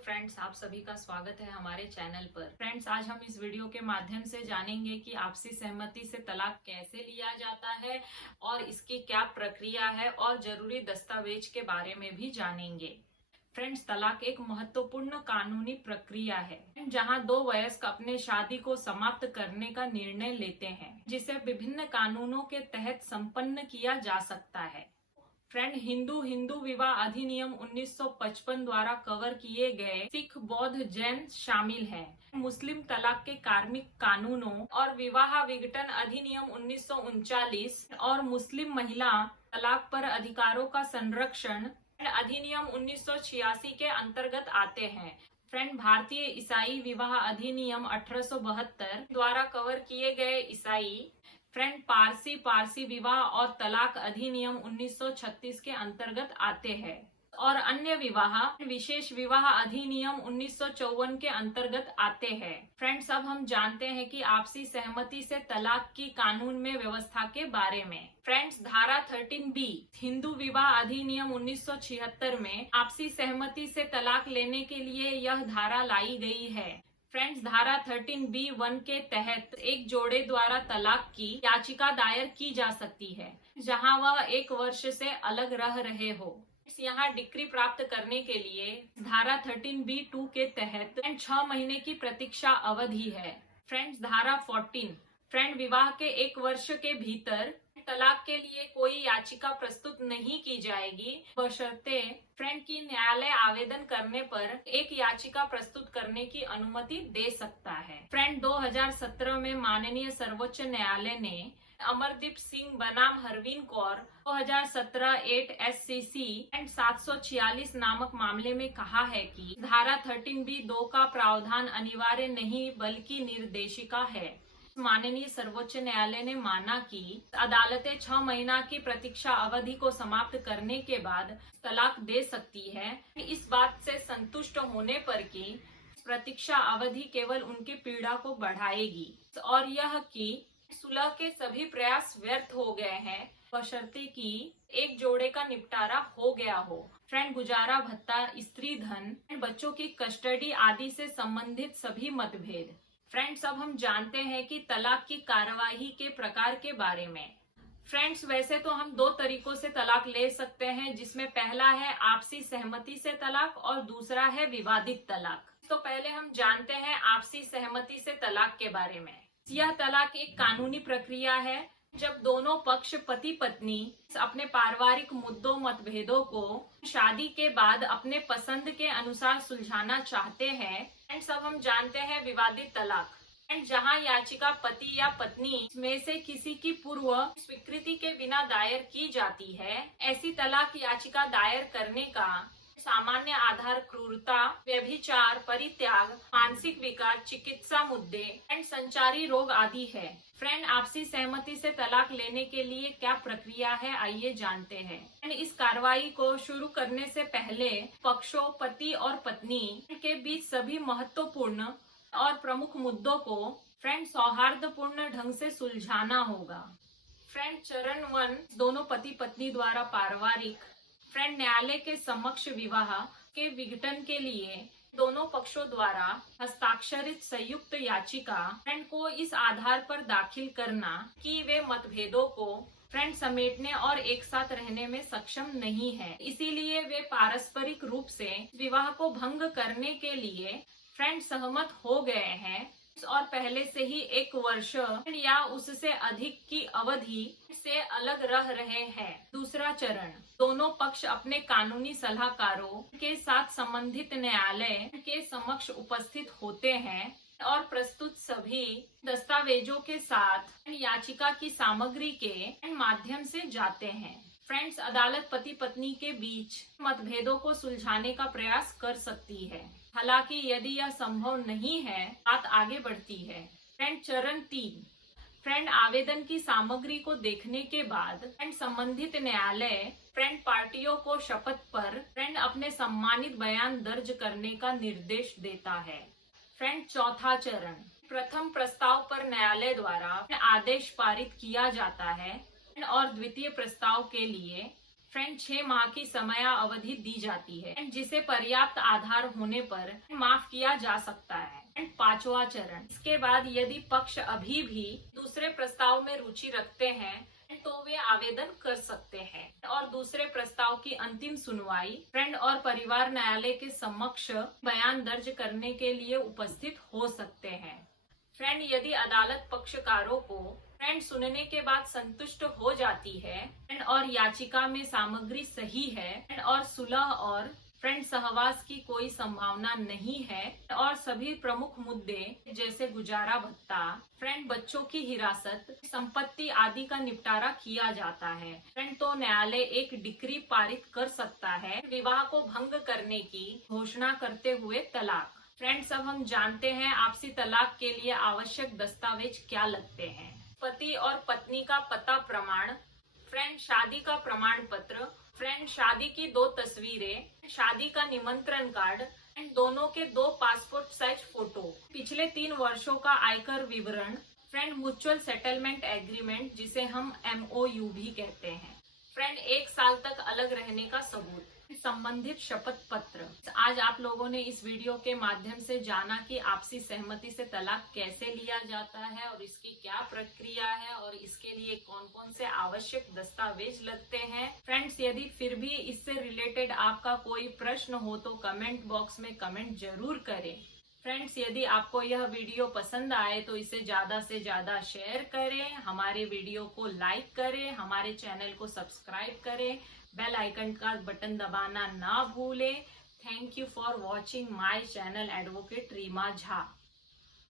Friends, आप सभी का स्वागत है हमारे चैनल पर। फ्रेंड्स, आज हम इस वीडियो के माध्यम से जानेंगे कि आपसी सहमति से तलाक कैसे लिया जाता है और इसकी क्या प्रक्रिया है और जरूरी दस्तावेज के बारे में भी जानेंगे। फ्रेंड्स, तलाक एक महत्वपूर्ण कानूनी प्रक्रिया है जहां दो वयस्क अपने शादी को समाप्त करने का निर्णय लेते हैं, जिसे विभिन्न कानूनों के तहत संपन्न किया जा सकता है। फ्रेंड, हिंदू विवाह अधिनियम 1955 द्वारा कवर किए गए सिख, बौद्ध, जैन शामिल है। मुस्लिम तलाक के कार्मिक कानूनों और विवाह विघटन अधिनियम 1939 और मुस्लिम महिला तलाक पर अधिकारों का संरक्षण अधिनियम 1986 के अंतर्गत आते हैं। फ्रेंड, भारतीय ईसाई विवाह अधिनियम 1872 द्वारा कवर किए गए ईसाई, फ्रेंड, पारसी विवाह और तलाक अधिनियम 1936 के अंतर्गत आते हैं और अन्य विवाह विशेष विवाह अधिनियम 1954 के अंतर्गत आते हैं। फ्रेंड्स, अब हम जानते हैं कि आपसी सहमति से तलाक की कानून में व्यवस्था के बारे में। फ्रेंड्स, धारा 13B हिंदू विवाह अधिनियम 1976 में आपसी सहमति से तलाक लेने के लिए यह धारा लाई गई है। फ्रेंड्स, धारा 13B(1) के तहत एक जोड़े द्वारा तलाक की याचिका दायर की जा सकती है जहां वह 1 वर्ष से अलग रह रहे हो। यहाँ डिक्री प्राप्त करने के लिए धारा 13B(2) के तहत 6 महीने की प्रतीक्षा अवधि है। फ्रेंड्स, धारा 14 फ्रेंड, विवाह के 1 वर्ष के भीतर तलाक के लिए कोई याचिका प्रस्तुत नहीं की जाएगी, बशर्ते फ्रेंड की न्यायालय आवेदन करने पर एक याचिका प्रस्तुत करने की अनुमति दे सकता है। फ्रेंड, 2017 में माननीय सर्वोच्च न्यायालय ने अमरदीप सिंह बनाम हरवीन कौर 2017 8 SCC एंड 746 नामक मामले में कहा है कि धारा 13B(2) का प्रावधान अनिवार्य नहीं बल्कि निर्देशिका है। माननीय सर्वोच्च न्यायालय ने माना कि अदालतें 6 महीना की प्रतीक्षा अवधि को समाप्त करने के बाद तलाक दे सकती है, इस बात से संतुष्ट होने पर कि प्रतीक्षा अवधि केवल उनकी पीड़ा को बढ़ाएगी और यह कि सुलह के सभी प्रयास व्यर्थ हो गए हैं, बशर्ते कि एक जोड़े का निपटारा हो गया हो। फ्रेंड, गुजारा भत्ता, स्त्री धन, बच्चों की कस्टडी आदि से संबंधित सभी मतभेद। फ्रेंड्स, अब हम जानते हैं कि तलाक की कार्यवाही के प्रकार के बारे में। फ्रेंड्स, वैसे तो हम 2 तरीकों से तलाक ले सकते हैं, जिसमें पहला है आपसी सहमति से तलाक और दूसरा है विवादित तलाक। तो पहले हम जानते हैं आपसी सहमति से तलाक के बारे में। यह तलाक एक कानूनी प्रक्रिया है जब दोनों पक्ष पति पत्नी अपने पारिवारिक मुद्दों मतभेदों को शादी के बाद अपने पसंद के अनुसार सुलझाना चाहते हैं। एंड सब हम जानते हैं विवादित तलाक, एंड जहां याचिका पति या पत्नी में से किसी की पूर्व स्वीकृति के बिना दायर की जाती है। ऐसी तलाक याचिका दायर करने का सामान्य आधार क्रूरता, व्यभिचार, परित्याग, मानसिक विकार, चिकित्सा मुद्दे एंड संचारी रोग आदि है। फ्रेंड, आपसी सहमति से तलाक लेने के लिए क्या प्रक्रिया है, आइए जानते हैं। इस कार्रवाई को शुरू करने से पहले पक्षों पति और पत्नी के बीच सभी महत्वपूर्ण और प्रमुख मुद्दों को फ्रेंड सौहार्दपूर्ण ढंग से सुलझाना होगा। फ्रेंड, चरण 1 दोनों पति पत्नी द्वारा पारिवारिक फ्रेंड न्यायालय के समक्ष विवाह के विघटन के लिए दोनों पक्षों द्वारा हस्ताक्षरित संयुक्त याचिका फ्रेंड को इस आधार पर दाखिल करना कि वे मतभेदों को फ्रेंड समेटने और एक साथ रहने में सक्षम नहीं है, इसीलिए वे पारस्परिक रूप से विवाह को भंग करने के लिए फ्रेंड सहमत हो गए हैं और पहले से ही 1 वर्ष या उससे अधिक की अवधि से अलग रह रहे हैं। दूसरा चरण, दोनों पक्ष अपने कानूनी सलाहकारों के साथ संबंधित न्यायालय के समक्ष उपस्थित होते हैं और प्रस्तुत सभी दस्तावेजों के साथ याचिका की सामग्री के माध्यम से जाते हैं। फ्रेंड्स, अदालत पति पत्नी के बीच मतभेदों को सुलझाने का प्रयास कर सकती है, हालांकि यदि यह संभव नहीं है बात आगे बढ़ती है। फ्रेंड, चरण 3 फ्रेंड आवेदन की सामग्री को देखने के बाद फ्रेंड संबंधित न्यायालय फ्रेंड पार्टियों को शपथ पर फ्रेंड अपने सम्मानित बयान दर्ज करने का निर्देश देता है। फ्रेंड, चौथा चरण, प्रथम प्रस्ताव पर न्यायालय द्वारा आदेश पारित किया जाता है और द्वितीय प्रस्ताव के लिए फ्रेंड 6 माह की समयावधि दी जाती है जिसे पर्याप्त आधार होने पर माफ किया जा सकता है। 5वां चरण, इसके बाद यदि पक्ष अभी भी दूसरे प्रस्ताव में रुचि रखते हैं तो वे आवेदन कर सकते हैं और दूसरे प्रस्ताव की अंतिम सुनवाई फ्रेंड और परिवार न्यायालय के समक्ष बयान दर्ज करने के लिए उपस्थित हो सकते हैं। फ्रेंड यदि अदालत पक्षकारों को फ्रेंड सुनने के बाद संतुष्ट हो जाती है और याचिका में सामग्री सही है और सुलह और फ्रेंड सहवास की कोई संभावना नहीं है और सभी प्रमुख मुद्दे जैसे गुजारा भत्ता, फ्रेंड बच्चों की हिरासत, संपत्ति आदि का निपटारा किया जाता है फ्रेंड तो न्यायालय एक डिक्री पारित कर सकता है विवाह को भंग करने की घोषणा करते हुए तलाक। फ्रेंड्स अब हम जानते हैं आपसी तलाक के लिए आवश्यक दस्तावेज क्या लगते हैं। पति और पत्नी का पता प्रमाण, फ्रेंड शादी का प्रमाण पत्र, फ्रेंड शादी की 2 तस्वीरें, शादी का निमंत्रण कार्ड, दोनों के 2 पासपोर्ट साइज फोटो, पिछले 3 वर्षों का आयकर विवरण, फ्रेंड म्यूचुअल सेटलमेंट एग्रीमेंट जिसे हम MOU भी कहते हैं, फ्रेंड 1 साल तक अलग रहने का सबूत, संबंधित शपथ पत्र। आज आप लोगों ने इस वीडियो के माध्यम से जाना कि आपसी सहमति से तलाक कैसे लिया जाता है और इसकी क्या प्रक्रिया है और इसके लिए कौन कौन से आवश्यक दस्तावेज लगते हैं। फ्रेंड्स यदि फिर भी इससे रिलेटेड आपका कोई प्रश्न हो तो कमेंट बॉक्स में कमेंट जरूर करें। फ्रेंड्स यदि आपको यह वीडियो पसंद आए तो इसे ज्यादा से ज्यादा शेयर करें, हमारे वीडियो को लाइक करें, हमारे चैनल को सब्सक्राइब करें, बेल आइकन का बटन दबाना ना भूलें। Thank you for watching my channel advocate Reema Jha.